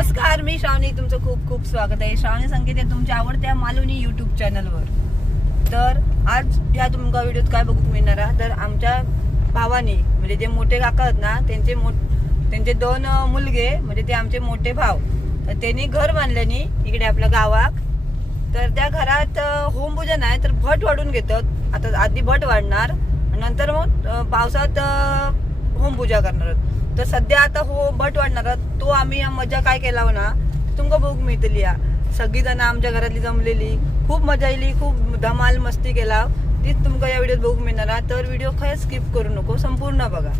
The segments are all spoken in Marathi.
नमस्कार मी श्रावणी. तुमचं खूप खूप स्वागत आहे. श्रावणी संकेत आहे तुमच्या आवडत्या मालवणी युट्यूब चॅनलवर तर आज ह्या तुमका व्हिडिओत काय बघू मिळणार आहात तर आमच्या भावाने म्हणजे जे मोठे काका आहेत ना त्यांचे मो त्यांचे दोन मुलगे म्हणजे ते आमचे मोठे भाव तर त्यांनी घर बांधल्यानी इकडे आपल्या गावात. तर त्या घरात होमपूजन आहे तर भट वाढून घेतात. आता आधी भट वाढणार नंतर मग पावसात होमपूजा करणार आहोत. तर सध्या आता हो भट वाढणार. तो आम्ही मजा काय केला हो ना तुमका बघूक मिळतली सगळी जण आमच्या घरातली जमलेली. खूप मजा येली खूप धमाल मस्ती केला. तीच तुमका या व्हिडिओत बघूक मिळणार तर व्हिडिओ खरंच स्किप करू नको संपूर्ण बघा.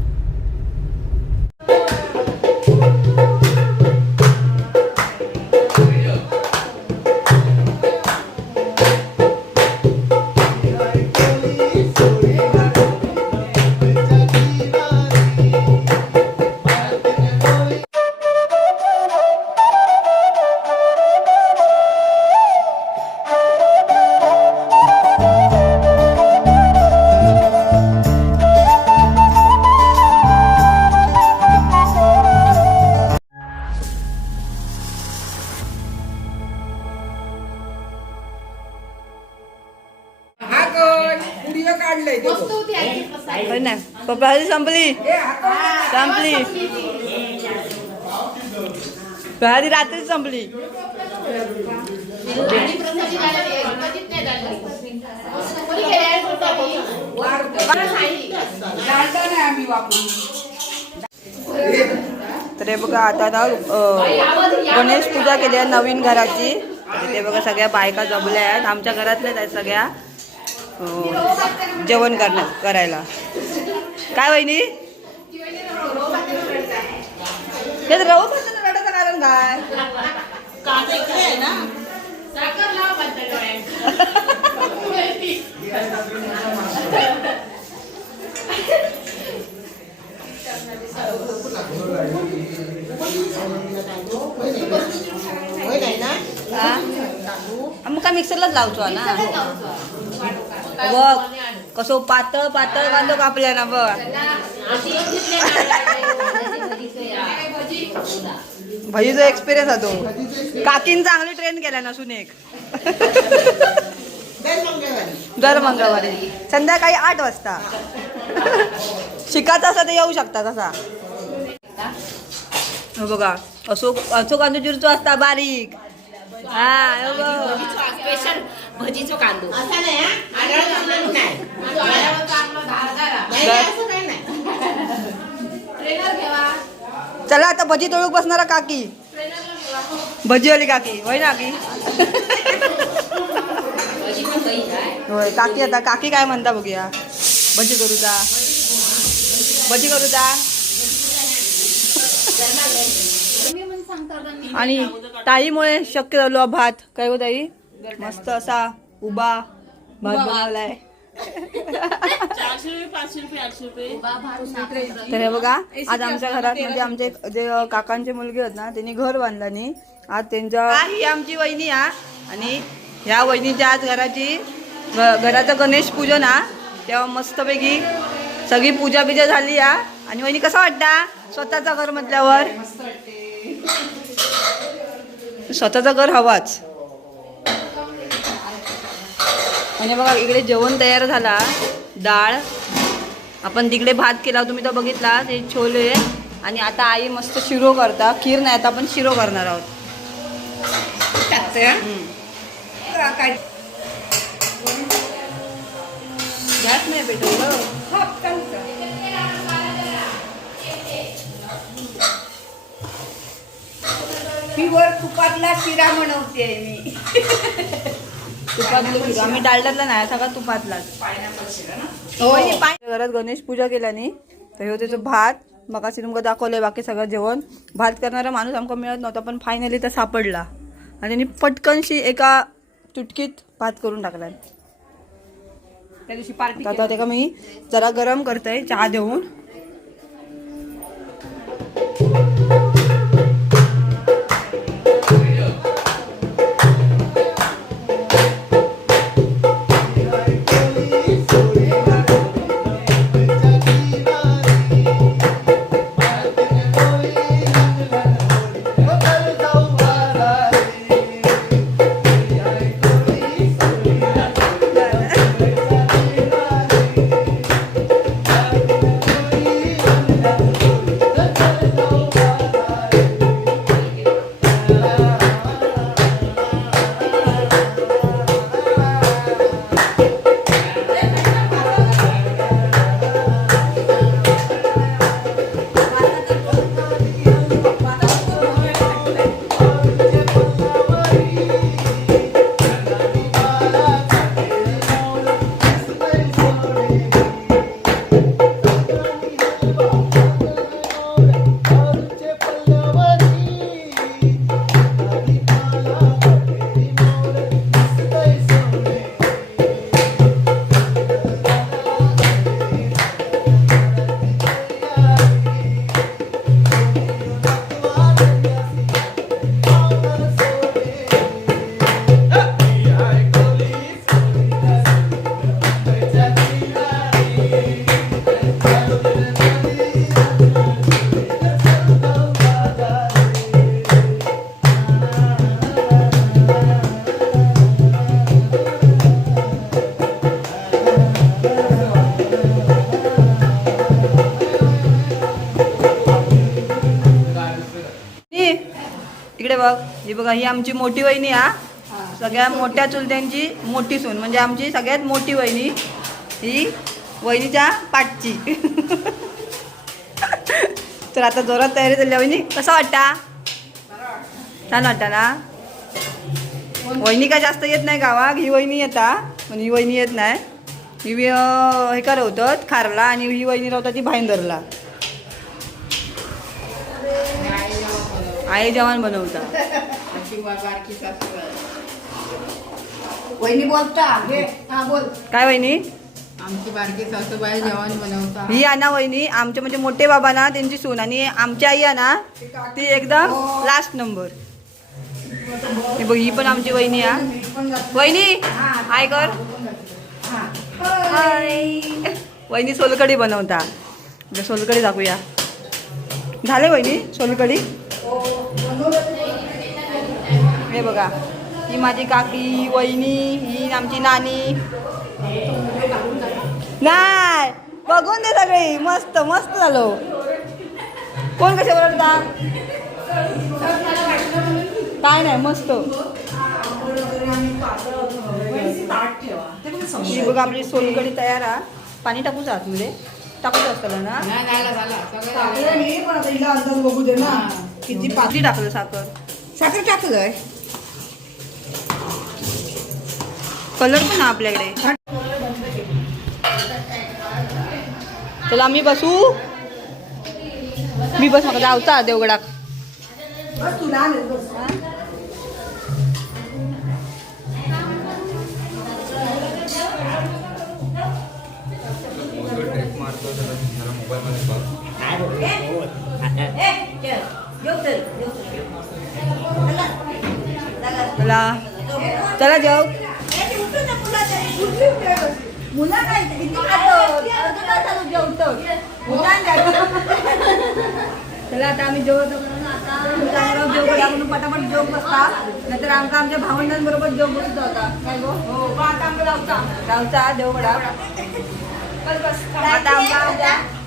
व्हिडिओ काढलाय तो संपली? ए? संपली. आधी रात्रीच संपली. डालडा नाही आम्ही वापरू. तर हे बघा आता ना अं, गणेश पूजा केली आहे नवीन घराची. तर ते बघा सगळ्या बायका जमल्या आहेत. आमच्या घरातल्याच आहेत सगळ्या. जेवण करण्या करायला काय वहिनी हे तर रवं तर रडायचं कारण काय हा? मग का मिक्सरलाच लावतो ना बघ कसं पातळ पातळ कांदो कापल्या ना बघ. भजीचा एक्सपिरियन्स तो. काकीन चांगली ट्रेन केल्या ना एक दर मंगळवारी. संध्याकाळी आठ वाजता. शिकायचं असं ते येऊ शकता तसा. हो बघा असो असो कांदो चिरचो असता बारीक. स्पेशल भजीचो कांदो चला आता भजी तळूक बसणारा काकी. भजीवाली काकी होय ना आहे होय काकी आता काकी काय म्हणता बघूया. भजी करूचा भजी करूचा आणि ताईमुळे शक्य झालो हा भात. काय हो ताई? मस्त असा उभा भात बनवलाय. तर हे बघा आज आमच्या घरात म्हणजे आमचे जे काकांचे मुलगे होत ना त्यांनी घर बांधलं नाही आज त्यांच्या ही आमची वहिनी हा. आणि ह्या वहिनीच्या आज घराची घराचं गणेश पूजन हा. तेव्हा मस्तपैकी सगळी पूजा बिजा झाली हा. आणि वहिनी कसा वाटता? स्वतःचं घर म्हटल्यावर? स्वतःचं घर हवाच. आणि बघा इकडे जेवण तयार झाला. डाळ. आपण तिकडे भात केला तुम्ही तो बघितला ते छोले. आणि आता आई मस्त शिरो करता. खीर नाही आता आपण शिरो करणार आहोत. गॅस नाही प्युअर तुपातला शिरा बनवते मी. तुपातलं शिरो. आम्ही डालड्यातला नाही सगळा तुपातलाच घरात गणेश पूजा केल्यानी तर ह्यो त्याचं भात. मग असे तुमका दाखवलंय बाकी सगळं जेवण. भात करणारा माणूस आमका मिळत नव्हता पण फायनली तर सापडला. आणि त्यांनी पटकनशी एका चुटकीत भात करून टाकला त्या दिवशी पार्टी आता त्याका मी जरा गरम करते चहा देऊन. बघ ही बघा ही आमची मोठी वहिनी हा. सगळ्या मोठ्या चुलत्यांची मोठी सून. म्हणजे आमची सगळ्यात मोठी वहिनी ही वहिनीच्या पाठची. तर आता जोरात तयारी झाली. वहिनी कसं वाटता? छान वाटता ना? वहिनी काय जास्त येत नाही गावात. ही वहिनी येता पण ही वहिनी येत नाही. ही हे करवतात खारला आणि ही वहिनी राहतात ती भाईंदरला. आई जवान बनवतात. वहिनी बोलता घे हा बोल. काय वहिनी? आमची बारकी सासूबाई जेवण बनवता. ही आहे ना वहिनी आमचे म्हणजे मोठे बाबा ना त्यांची सून आणि आमची आई आहे ना ती एकदम लास्ट नंबर हे बघ ही पण आमची वहिनी आहे वहिनी हाय कर. वहिनी सोलकडी बनवता. सोलकडी दाखवूया. झाले वहिनी सोलकडी हे बघा ही माझी काकी वहिनी ही आमची नानी. नाही बघून दे सगळी. मस्त मस्त झालो. कोण कसे ओरडता काय नाही मस्त. ही बघा आपली सोलकडी तयार आहे. पाणी टाकूच आतमध्ये. टाकूच असतं ना? नाही झाला झाला. सगळं झालं. बघू दे ना. किती पातळी? टाकलं साखर? साखर टाकलंय कलर पण आपल्याकडे. चला आम्ही बसू? मी बस जाऊचा देवगडाक बस चला चला जाऊ मुलं काय. चला आता आम्ही जेवतो म्हणून पटापट जेव बसता नाहीतर आमका आमच्या भावंडांबरोबर जेव बसत होता काय गो हो, आता आम्ही जाऊचा. गावचा देवगडा. आता बसत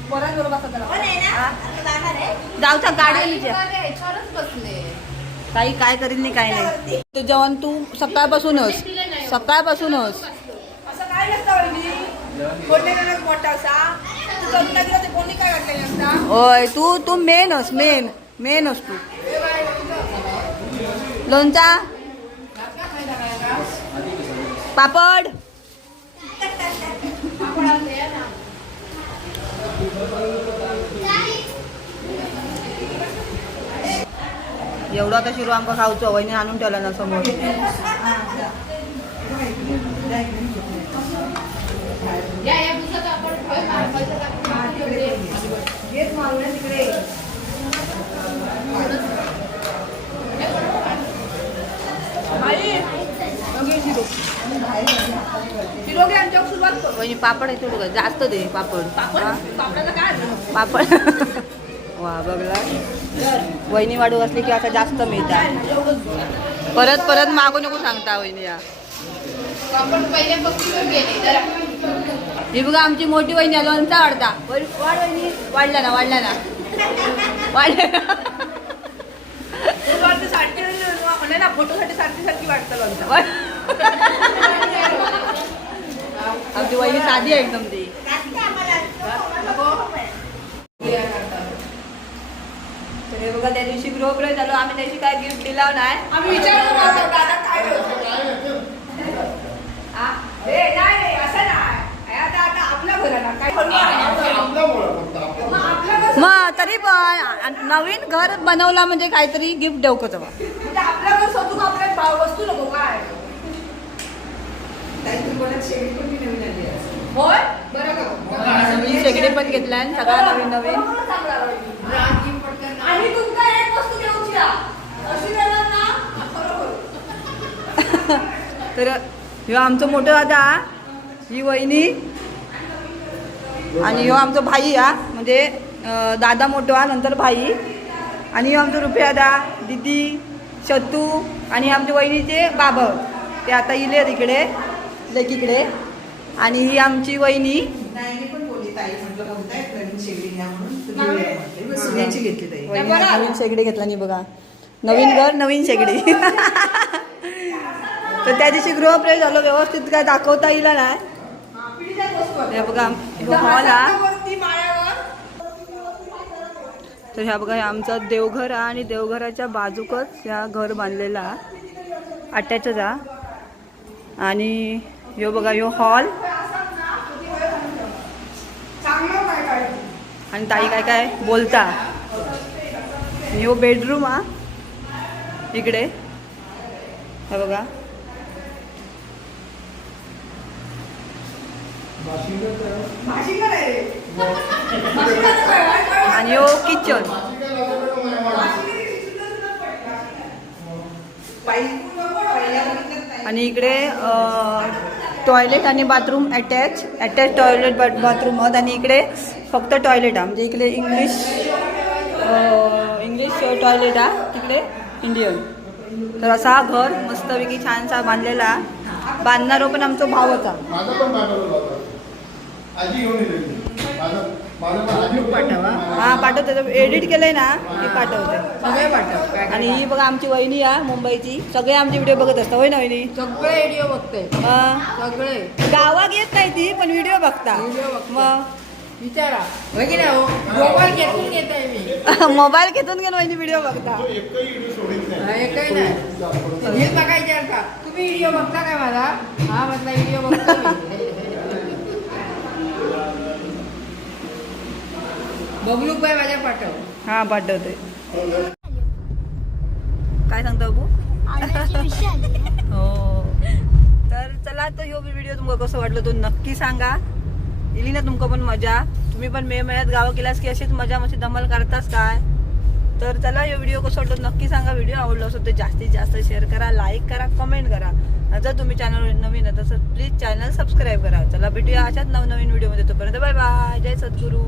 जाऊचा गाडी काही काय करील नाही काय नाही. तू जेवण तू सकाळपासूनच. सकाळपासूनच. असं नाही मोठा असा. तू ते. होय तू तू मेनच मेन मेनच तू. लोणचा? पापड? एवढा आता शिरू आमका खाऊचो वहिनी आणून ठेवला ना समोर. तिकडे. वहिनी पापड आहे थोडं जास्त दे पापड. पापड? वा बघला. वहिनी वाढू असली की आता जास्त मिळतात. परत परत मागू नको सांगता वहिनी या. ही बघा आमची मोठी वहिनी आहे, लोणचा वाढता. वाढ वहिनी. वाढला ना वाढला ना. वाढला ना फोटोसाठी सारखी सारखी वाटतं लोणचं. वहिनी साधी आहे एकदम ती तर हे बघा त्या दिवशी गृहप्रवेश झालो आम्ही त्याची काय गिफ्ट दिला नाही आम्ही विचारलं दादा काय ठेवतो? आ? ए, नाही रे, असं नाही. हे आता आता आपल्या घराला काय करू? मग तरी पण नवीन घर बनवला म्हणजे काहीतरी गिफ्ट देऊ का तेव्हा म्हणजे आपल्या घर स्वतः आपल्या वस्तू नको काय होय? बरं का? नवीन शेगडी पण घेतलाय सगळा नवीन नवीन. आहे. आणि तुमका एक वस्तू घेऊची तर ह्यो आमचं मोठं दादा ही वहिनी आणि ह्यो आमचं भाई हा. म्हणजे दादा मोठं हा नंतर भाई. आणि ह्यो आमचं रुपया दादा दिदी शतू आणि आमच्या वहिनीचे बाबा. ते आता इले इकडे लेकीकडे आणि ही आमची वहिनी. नवीन शेगडी घेतला नाही बघा. नवीन घर नवीन शेगडी. तर त्या दिवशी गृहप्रवेश झालो व्यवस्थित काय दाखवता येईल नाही हे बघा हॉल तर ह्या बघा हे आमचा देवघर हा आणि देवघराच्या बाजूकच ह्या घर बांधलेला. अटॅचच हा आणि यो बघा यो हॉल. आणि ताई काय काय बोलता? ह्यो बेडरूम हा. इकडे. हे बघा. आणि ह्यो किचन. आणि इकडे टॉयलेट आणि bathroom attach attach toilet bathroom आहेत आणि इकडे फक्त टॉयलेट आहे म्हणजे इकडे इंग्लिश इंग्लिश टॉयलेट आहे तिकडे इंडियन. तर असा हा घर मस्तपैकी छानसा बांधलेला. बांधणारो पण आमचा भाव होता. आजी पाठवा. हा पाठवते. एडिट केलंय ना की पाठवते. सगळे पाठव. आणि ही बघा आमची वहिनी आहे मुंबईची. सगळे आमचे व्हिडिओ बघत असतात. होय ना वहिनी? सगळे व्हिडिओ बघते. हा. सगळे. गावात येत नाही ती पण व्हिडिओ बघता. मग? विचारा. नाही हो? मोबाईल घेतून घेत आहे मी. मोबाईल घेतून घेऊन वहिनी व्हिडिओ बघता. तो एकही व्हिडिओ सोडित नाही. एकही नाही. बघायचे का? तुम्ही व्हिडिओ बघता काय माझा? हा म्हटला व्हिडिओ बघतो माझ्या पाठव. हा पाठवते. काय सांगता बाबू? हो. तर चला तर ह्यो व्हिडिओ तुमका कसं वाटलं तो नक्की सांगा. इली ना तुमका पण मजा. तुम्ही पण मे महिन्यात गावं केलास की अशीच मजा मस्त धमाल करतास काय? तर चला हे व्हिडिओ कसं वाटलं नक्की सांगा. व्हिडिओ आवडला असेल तर जास्तीत जास्त शेअर करा लाईक करा कमेंट करा. आणि जर तुम्ही चॅनल नवीन आहे तर प्लीज चॅनल सबस्क्राईब करा. चला भेटूया अशाच नवनवीन व्हिडिओमध्ये तोपर्यंत बाय बाय जय सद्गुरू.